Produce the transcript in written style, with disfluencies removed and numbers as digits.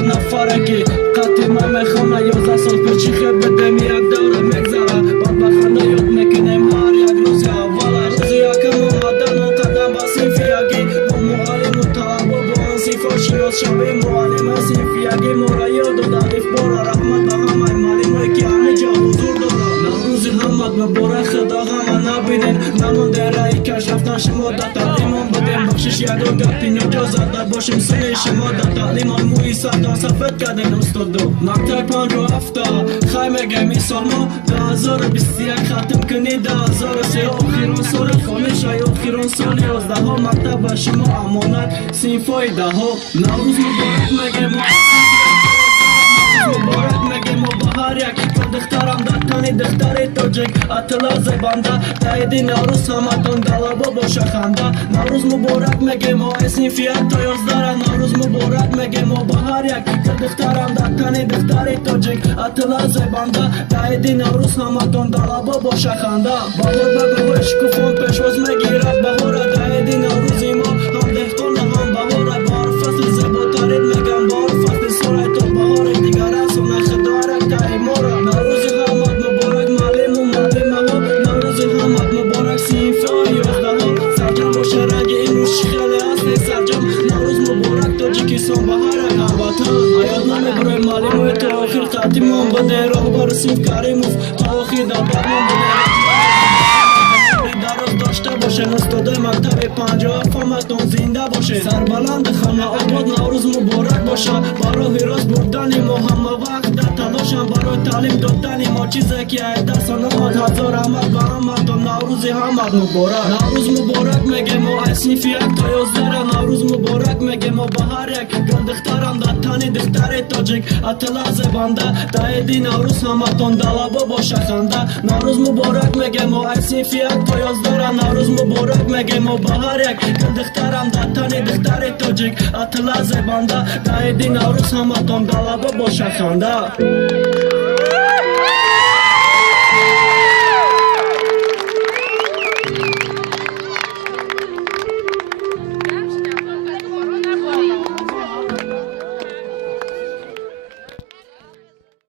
چند نفره که قطعی من میخوام 11 سال پیچی خیلی بدم یک دوره میگذره بعد بخنده یاد میکنیم هر یک روز اول روزی یکم اومدن و قدم با صنف یکی با معلم و طلب و با آن صنفا شناس شویم معلم صنف یکی مورا یاد و دلیف بارا رحمت به همه معلم که همه جا حضور داره نوروزی همت مبارک خدا همه نبینین نمونده رایی کش رفتن شما در تعلیمان بدیم بخشش یک رو گفتین اجازت در باشیم سنه شما در تعلیمان موی سردان سفت کردین استادو مقطع 57 خیلی میگه میسال ما 2021 ختم کنی 2003 آخران سال خانش های آخران سال 11 ها مکتب به شما امانت صنفای 10 ها نوروز مبارک میگه ما مبارک میگه ما به هر یک دخترم دکانی دختر تاجیک اطلاع زبانده تایید نوروز همتون دلبا باشه خنده نوروز مبارک میگه ما صنفیت تا 11 نوروز مبارک میگه ما به هر یک دخترم دکانی دختر تاجیک اطلاع زبانده تایید نوروز همتون دلبا باشه خنده بهار بگو شکوفان پیشواز میگیرد بهار تایید نوروزی ما هم دهقان هم بهار بار فصل زباترید میگم بار فصل سرای تو بهار دیگر است و نخدارک تایی مورا نوروزی همت مبارک معلم و معلمه ها نوروزی همت مبارک صنفای 11 ها سرجم باشه رنگ این روز خیلی هستی سرجم نوروز مبارک تاجیکستان بهار هموطن حیات نمیبره معلم و تا آخر تعتیمان بده راه بار صنف کریموف تا آخر دادرمان بده داشته باشه استاد مکتب 50 فهمتون زنده باشه سربلند خانه آباد نوروز مبارک باشه برای راست بردن ما همه وقت در تلاشم برای تعلیم دادن ما چیزی که دست آمد هزار احمد به همتون نوروز همت مبارک نوروز مبارک میگه ما صنف یک تا 11 نوروز مبارک میگه ما به هر یک دخترم در تنی دختر تاجیک اطلاع زبانده تایید نوروز همتون دلبا باشه خنده نوروز مبارک میگه ما صنف یک تا 11 نوروز مبارک میگه ما به هر یک دخترم در تنی دختر تاجیک اطلاع زبانده تایید نوروز همتون دلبا باشه خنده